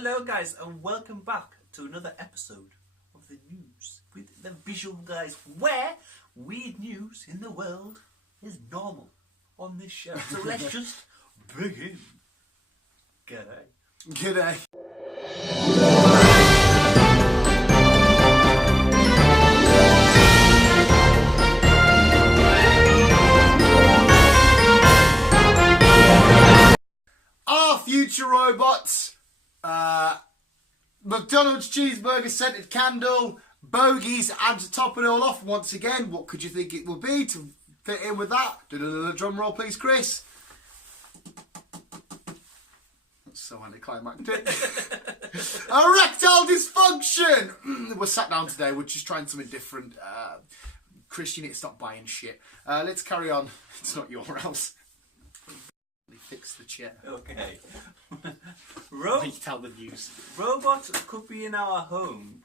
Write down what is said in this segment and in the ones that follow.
Hello guys and welcome back to another episode of the news with the visual guys, where weird news in the world is normal on this show. So let's just begin. G'day. G'day. Our future robots, McDonald's cheeseburger scented candle, bogies, and to top it all off, once again, what could you think it will be to fit in with that? Do another drum roll, please, Chris. That's so anticlimactic. Erectile dysfunction! We're sat down today, we're just trying something different. Chris, you need to stop buying shit. Let's carry on. It's not your house. Fix the chair. Okay. Tell the news. Robots could be in our home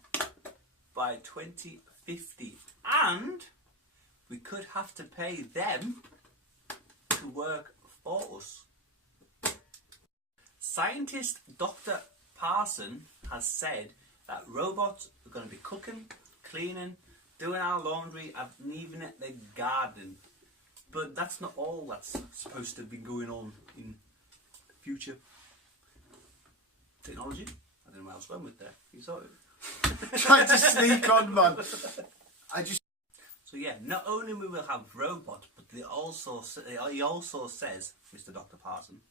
by 2050, and we could have to pay them to work for us. Scientist Dr. Parson has said that robots are going to be cooking, cleaning, doing our laundry, and even at the garden. But that's not all that's supposed to be going on in future technology. I don't know where else I went with there. You saw it. Trying to sneak on, man. So yeah, not only we will have robots, but he also says, Mr. Dr. Parson.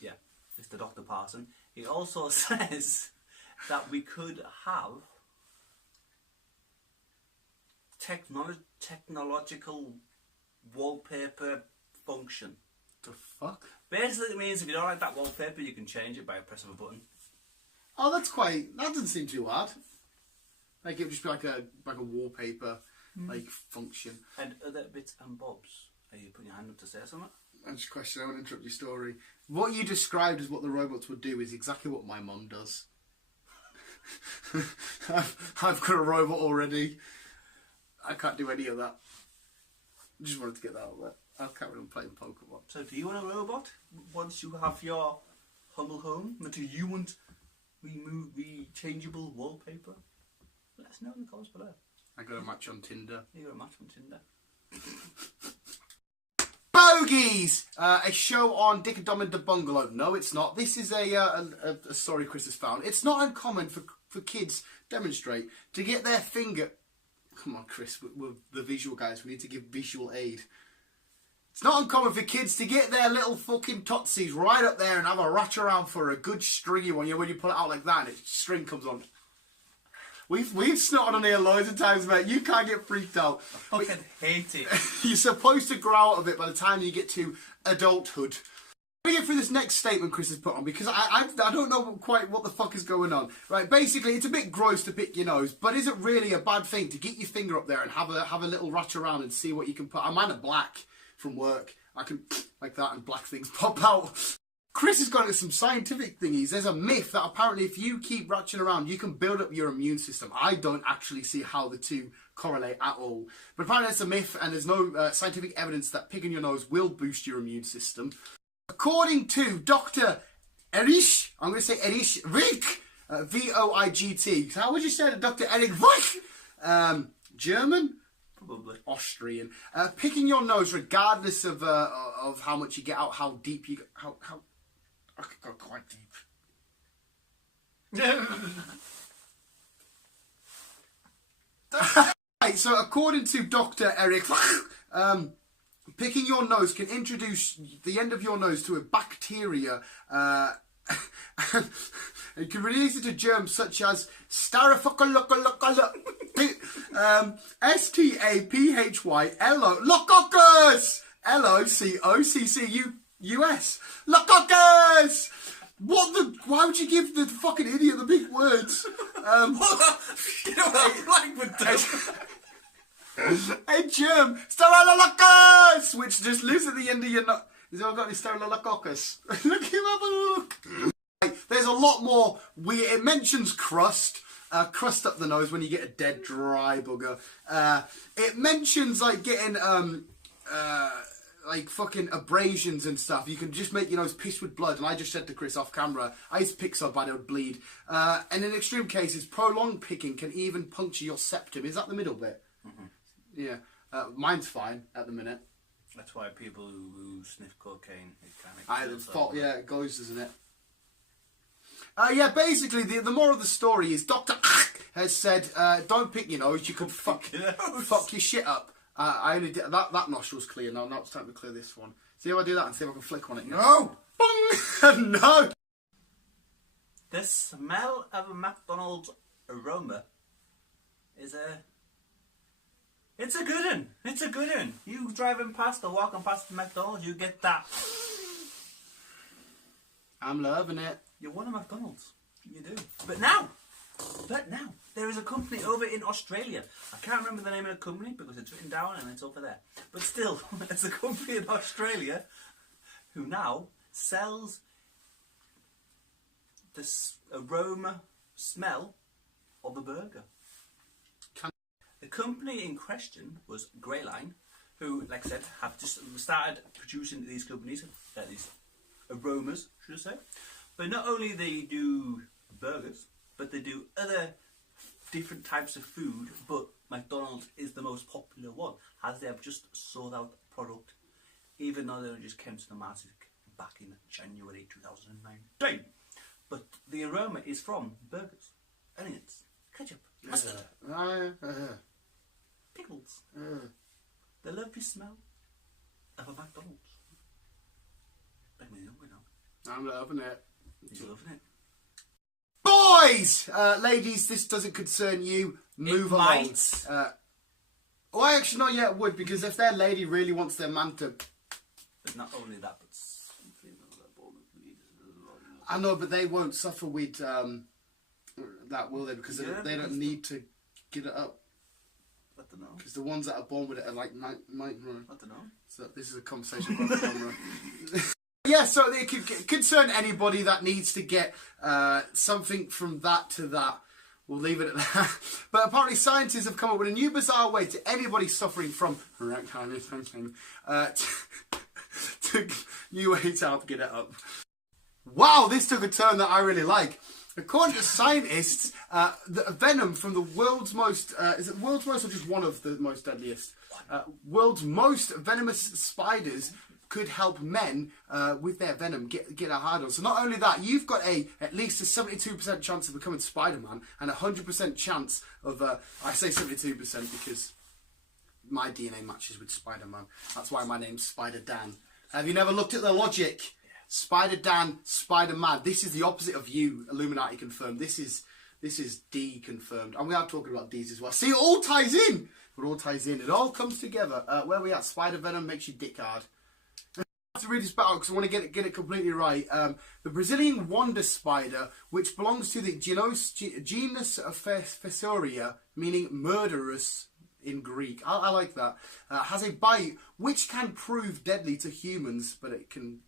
Yeah, Mr. Dr. Parson. He also says that we could have technological wallpaper function. The fuck? Basically, it means if you don't like that wallpaper, you can change it by a press of a button. Oh, that doesn't seem too hard. Like, it would just be like a wallpaper, like, function. And other bits and bobs. Are you putting your hand up to say something? I just question, I want to interrupt your story. What you described as what the robots would do is exactly what my mum does. I've got a robot already. I can't do any of that. Just wanted to get that out there. I'll carry on playing Pokemon. So do you want a robot once you have your humble home? Or do you want rechangeable wallpaper? Let us know in the comments below. I got a match on Tinder. You got a match on Tinder. Bogies! A show on Dick and Dom in the Bungalow. No, it's not. This is a story Chris has found. It's not uncommon for kids demonstrate to get their finger... Come on, Chris, we're the visual guys. We need to give visual aid. It's not uncommon for kids to get their little fucking totsies right up there and have a ratch around for a good stringy one. You know, when you pull it out like that and its string comes on. We've snorted on here loads of times, mate. You can't get freaked out. I fucking hate it. You're supposed to grow out of it by the time you get to adulthood. Let me get through this next statement Chris has put on, because I don't know quite what the fuck is going on. Right, basically, it's a bit gross to pick your nose, but is it really a bad thing to get your finger up there and have a little ratch around and see what you can put? I'm kind of black from work. I can, like that, and black things pop out. Chris has got into some scientific thingies. There's a myth that apparently if you keep ratching around, you can build up your immune system. I don't actually see how the two correlate at all. But apparently it's a myth, and there's no scientific evidence that picking your nose will boost your immune system. According to Dr. Erich, I'm going to say Erich Voigt, V-O-I-G-T. How would you say that, Dr. Erich Voigt? German? Probably. Austrian. Picking your nose, regardless of how much you get out, how deep you go. How I could go quite deep. Right, so according to Dr. Erich, picking your nose can introduce the end of your nose to a bacteria. It can release it to germs such as Staphylococcus, Lockoccus, L-O-C-O-C-C-U-S, Lockoccus. What the? Why would you give the fucking idiot the big words? You know what I'm like with this? A germ, Staphylococcus, which just lives at the end of your nose. Has anyone got any Staphylococcus? Look him up and look. There's a lot more. It mentions crust. Crust up the nose when you get a dead, dry bugger. It mentions like getting like fucking abrasions and stuff. You can just make your nose piss with blood. And I just said to Chris off camera, I used to pick so bad it would bleed. And in extreme cases, prolonged picking can even puncture your septum. Is that the middle bit? Mm-hmm. Yeah. Mine's fine at the minute. That's why people who sniff cocaine, it kind of yeah, it goes, doesn't it? Yeah, basically, the moral of the story is Dr. has said, don't pick your nose, you could fuck your shit up. I only did that nostril's clear now. Now it's time to clear this one. See how I do that and see if I can flick on it. No! Bong! No! The smell of a McDonald's aroma is it's a good one. It's a good one. You driving past or walking past the McDonald's, you get that. I'm loving it. You want a McDonald's. You do. But now, there is a company over in Australia. I can't remember the name of the company because it's written down and it's over there. But still, there's a company in Australia who now sells this aroma smell of a burger. The company in question was Greyline, who, like I said, have just started producing these companies, these aromas, should I say. But not only they do burgers, but they do other different types of food, but McDonald's is the most popular one, as they have just sold out product, even though they only just came to the market back in January 2019. But the aroma is from burgers, onions, ketchup, mustard, pickles. The lovely smell of a McDonald's. Make me hungry now. I'm loving it. You're loving it. Boys! Ladies, this doesn't concern you. Move along. Well, actually not yet would, because if their lady really wants their man to... But not only that, but something I know, but they won't suffer with that, will they? Because they don't need to get it up. I don't know. Because the ones that are born with it are like I don't know. So this is a conversation on the camera. Yeah, so it could concern anybody that needs to get something from that to that. We'll leave it at that. But apparently scientists have come up with a new bizarre way to anybody suffering from erectile dysfunction to new way to help get it up. Wow, this took a turn that I really like. According to scientists, the venom from the world's most... is it world's most or just one of the most deadliest? World's most venomous spiders could help men with their venom get a hard on. So not only that, you've got at least a 72% chance of becoming Spider-Man and a 100% chance of... I say 72% because my DNA matches with Spider-Man. That's why my name's Spider-Dan. Have you never looked at the logic? Spider-Dan, Spider-Man. This is the opposite of you, Illuminati confirmed. This is D confirmed. And we are talking about D's as well. See, it all ties in. It all ties in. It all comes together. Where we at? Spider-Venom makes you dick hard. I have to read this back because I want to get it completely right. The Brazilian wonder spider, which belongs to the genus Fessoria, meaning murderous in Greek. I like that. Has a bite which can prove deadly to humans, but it can...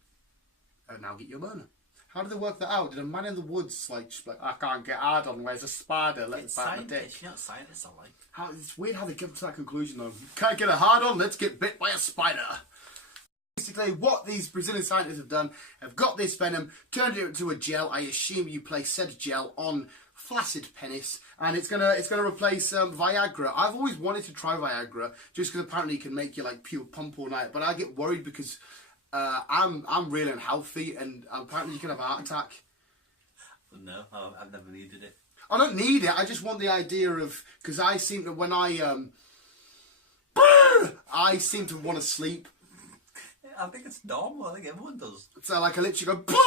now get your boner. How did they work that out? Did a man in the woods just like I can't get hard on, where's a spider? Let's bite my dick. You know, scientists are like... It's weird how they come to that conclusion though. Can't get a hard on, let's get bit by a spider. Basically, what these Brazilian scientists have done, have got this venom, turned it into a gel. I assume you place said gel on flaccid penis, and it's gonna replace Viagra. I've always wanted to try Viagra, just because apparently it can make you like pure pump all night. But I get worried because I'm really unhealthy, and apparently you can have a heart attack. No, I've never needed it. I don't need it. I just want the idea of, because I seem to when I seem to want to sleep. I think it's normal. I think everyone does. So like I literally go,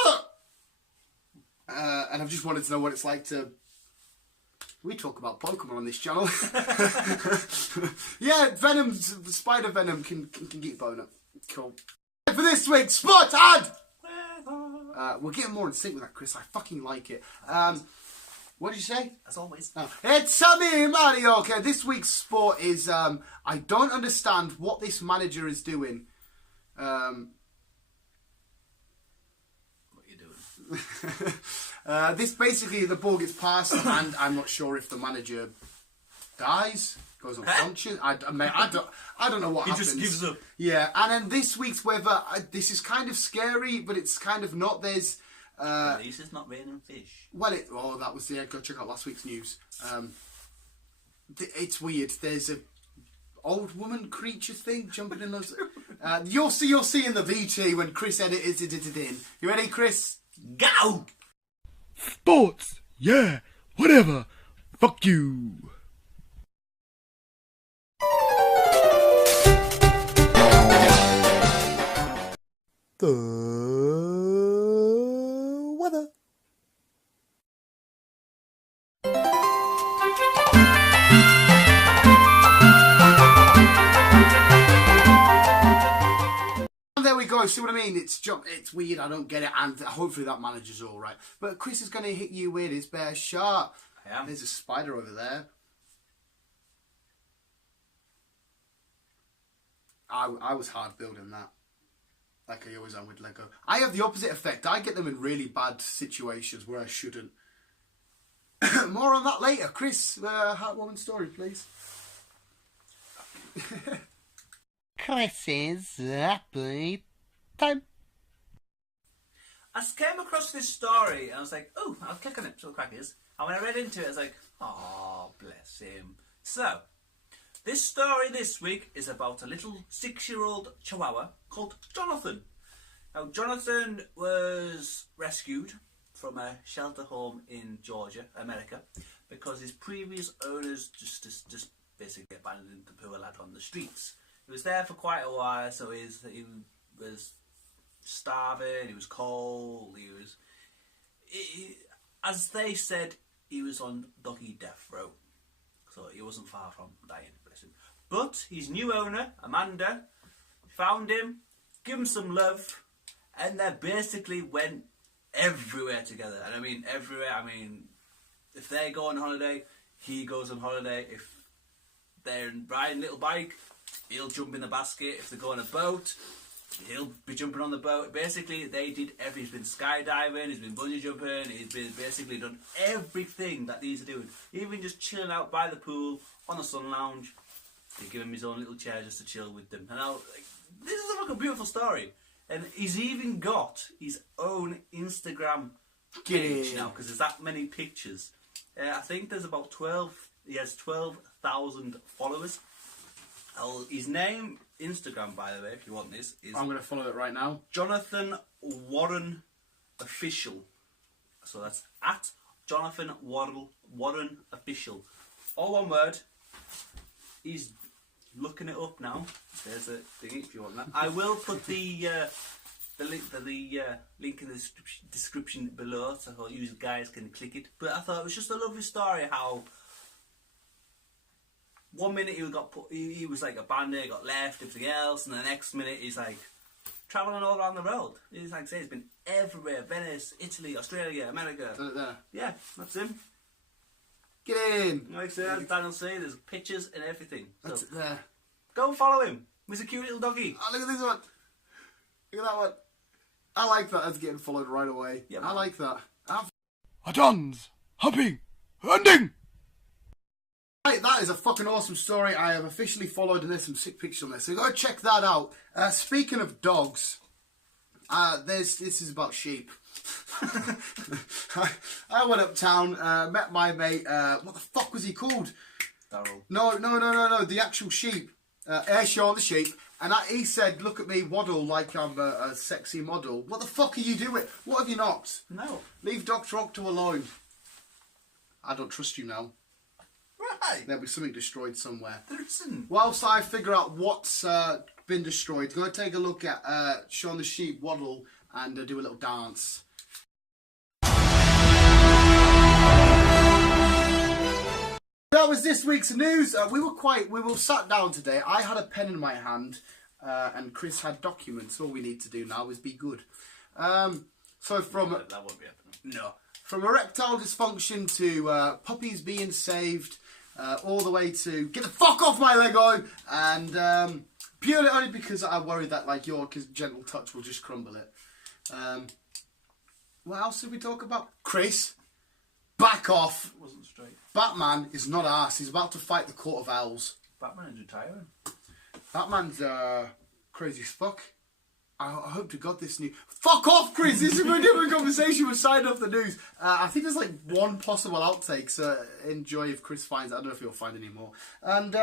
and I've just wanted to know what it's like to. We talk about Pokemon on this channel. Yeah, spider venom can get your boner. Cool. For this week, Spot Ad! We're getting more in sync with that, Chris. I fucking like it. What did you say? As always. Oh. It's me, Mario. Okay, this week's sport is I don't understand what this manager is doing. What are you doing? This basically, the ball gets passed, and I'm not sure if the manager dies, Goes unconscious. I don't know what happens. He just gives up. Yeah, and then this week's weather, this is kind of scary, but it's kind of not. There's... At least it's not raining fish. Well, that was the... Go check out last week's news. It's weird. There's a old woman creature thing jumping in those... you'll see in the VT when Chris edited it in. You ready, Chris? Go! Sports, yeah, whatever. Fuck you. The weather. There we go. See what I mean? It's weird. I don't get it, and hopefully that manager's all right. But Chris is going to hit you with his bear shot. I am. There's a spider over there. I was hard building that, like I always am with Lego. I have the opposite effect. I get them in really bad situations where I shouldn't. More on that later. Chris, heartwarming story, please. Chris's happy time. I came across this story and I was like, oh, I'll click on it, see what the crack is. And when I read into it, I was like, oh, bless him. So, this story this week is about a little 6-year-old chihuahua called Jonathan. Now, Jonathan was rescued from a shelter home in Georgia, America, because his previous owners just basically abandoned the poor lad on the streets. He was there for quite a while, so he was starving, he was cold, as they said, he was on doggy death row. So he wasn't far from dying, bless him. But his new owner, Amanda, found him, gave him some love, and they basically went everywhere together. And I mean everywhere. I mean, if they go on holiday, he goes on holiday. If they're riding a little bike, he'll jump in the basket. If they go on a boat, he'll be jumping on the boat. Basically, they did everything. He's been skydiving, he's been bungee jumping, he's been basically done everything that these are doing. Even just chilling out by the pool on a sun lounge. They give him his own little chair just to chill with them. And this is like a beautiful story. And he's even got his own Instagram page now, because there's that many pictures. I think there's about 12. He has 12,000 followers. His name, Instagram, by the way, if you want this, is... I'm going to follow it right now. Jonathan Warren Official. So that's at Jonathan Warren Official. All one word. He's looking it up now. There's a thing if you want that. I will put the link in the description below, so you guys can click it. But I thought it was just a lovely story how... One minute he was like abandoned, got left, everything else, and the next minute he's like travelling all around the world. He's like say he's been everywhere: Venice, Italy, Australia, America. There. Yeah, that's him. Get in. Like I said, Daniel say there's pictures and everything. That's So, it there. go and follow him. He's a cute little doggy. Oh, look at this one. Look at that one. I like that. That's getting followed right away. Yeah, I like that. Adons, hopping, ending. Right, that is a fucking awesome story. I have officially followed, and there's some sick pictures on there, so go check that out. Speaking of dogs, this is about sheep. I went uptown, met my mate. What the fuck was he called? Daryl. No. The actual sheep. Sean the sheep. And he said, "Look at me, waddle like I'm a sexy model." What the fuck are you doing? What have you knocked? No. Leave Dr. Octo alone. I don't trust you now. Right. There'll be something destroyed somewhere. Listen. Whilst I figure out what's been destroyed, go take a look at Sean the Sheep waddle and do a little dance. That was this week's news. We were sat down today. I had a pen in my hand, and Chris had documents. All we need to do now is be good. So from That won't be happening. no, from erectile dysfunction to puppies being saved. All the way to get the fuck off my Lego, and purely only because I worry that like your gentle touch will just crumble it. What else did we talk about? Chris, Back off. It wasn't straight. Batman is not arse. He's about to fight the Court of Owls. Batman is retiring. Batman's crazy as fuck. I hope to God this new... Fuck off, Chris! This is a very different conversation. We're signing off the news. I think there's like one possible outtake, so enjoy if Chris finds it. I don't know if he'll find any more. And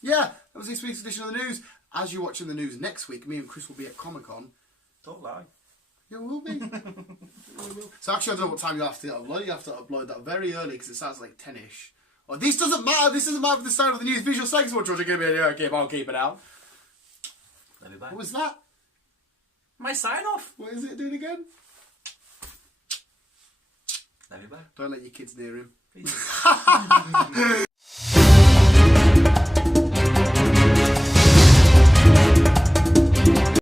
yeah, that was this week's edition of the news. As you're watching the news next week, me and Chris will be at Comic-Con. Don't lie. Yeah, we will be. We will. So actually, I don't know what time you have to upload. You have to upload that very early because it starts like 10ish. Oh, this doesn't matter. This doesn't matter for the start of the news. Visual seconds. What you're going to be? Okay, I'll keep it out. What was that? My sign off. What is it doing again? Love you, bye. Don't let your kids near him. Peace.